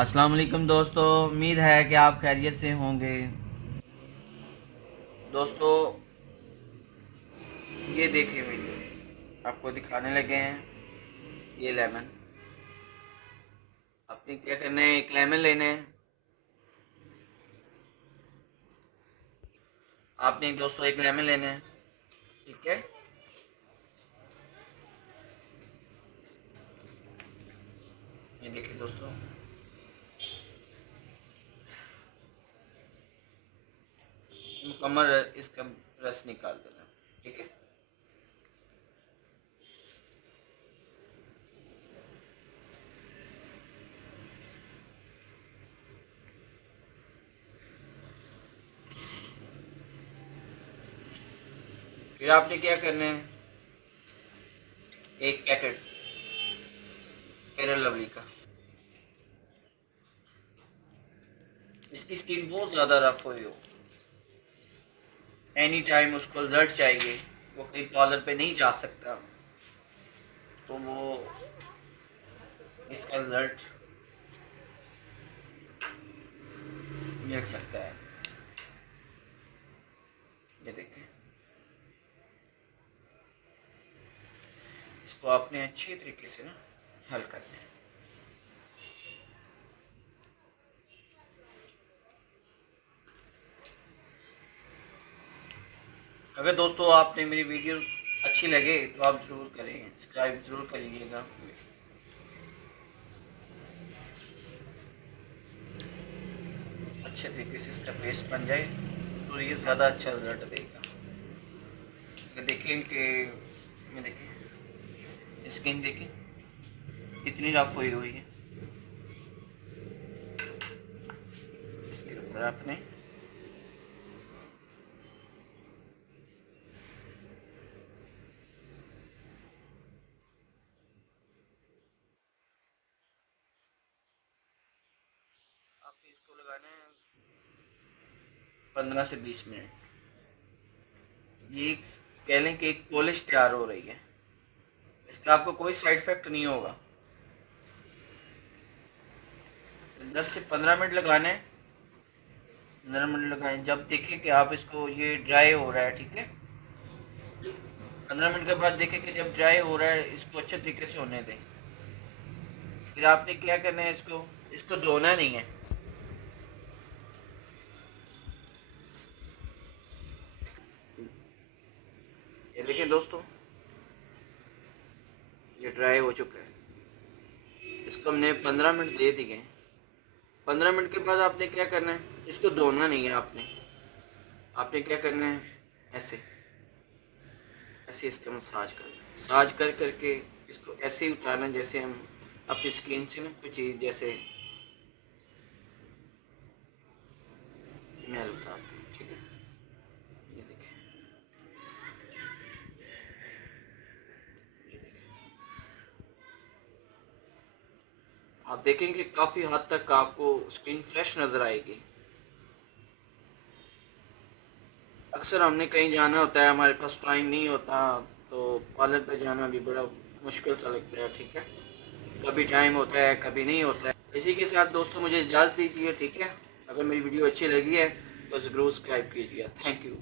अस्सलाम वालेकुम दोस्तों, उम्मीद है कि आप खैरियत से होंगे। दोस्तों ये देखिए वीडियो आपको दिखाने लगे हैं। ये लेमन, आपने क्या करना है, एक लेमन लेना है। आपने दोस्तों एक लेमन लेना है, ठीक है। ये देखिए दोस्तों, मुकम्मल इसका रस निकाल देना, ठीक है। फिर आपने क्या करना है, एक पैकेट फेयर लवली का। इसकी स्किन बहुत ज़्यादा रफ हुई हो, एनी टाइम उसको रिजल्ट चाहिए, वो कहीं पार्लर पे नहीं जा सकता, तो वो इसका रिजल्ट मिल सकता है। ये देखें, इसको आपने अच्छे तरीके से ना हल करना है। अगर दोस्तों आपने मेरी वीडियो अच्छी लगे तो आप ज़रूर करें, सब्सक्राइब ज़रूर करिएगा। अच्छे तरीके से इसका पेस्ट बन जाए तो ये ज़्यादा अच्छा रिजल्ट देगा। अगर देखें कि मैं देखें स्किन देखें इतनी रफ हुई है, इसके ऊपर आपने इसको लगाना है 15 से 20 मिनट। ये कह लें कि एक पॉलिश तैयार हो रही है, इसका आपको कोई साइड इफेक्ट नहीं होगा। 10 से 15 मिनट लगाना है, 15 मिनट लगाएं। जब देखें कि आप इसको ये ड्राई हो रहा है, ठीक है, 15 मिनट के बाद देखें कि जब ड्राई हो रहा है इसको अच्छे तरीके से होने दें। फिर आपने क्या करना है, इसको धोना नहीं है। ये देखिए दोस्तों, ये ड्राई हो चुका है, इसको हमने 15 मिनट दे दिए। 15 मिनट के बाद आपने क्या करना है, इसको धोना नहीं है। आपने क्या करना है, ऐसे ऐसे इसका मसाज कर करके इसको ऐसे ही उतारना जैसे हम अपनी स्किन से ना कोई चीज़ जैसे मैल उतारते हैं, ठीक है। ये देखिए, ये देखिए, आप देखेंगे काफ़ी हद तक आपको स्किन फ्रेश नज़र आएगी। अक्सर हमने कहीं जाना होता है, हमारे पास टाइम नहीं होता, तो पार्लर पे जाना भी बड़ा मुश्किल सा लगता है, ठीक है। कभी टाइम होता है, कभी नहीं होता है। इसी के साथ दोस्तों मुझे इजाज़त दीजिए, ठीक है। अगर मेरी वीडियो अच्छी लगी है तो ज़रूर सब्सक्राइब कीजिए। Thank you.